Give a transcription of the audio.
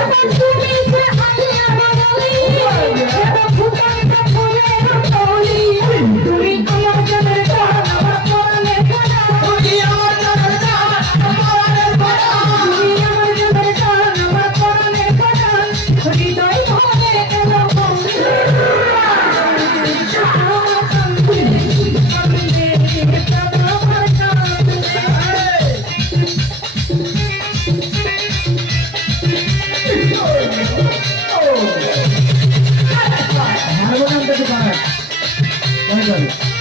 Come on, 大丈夫です。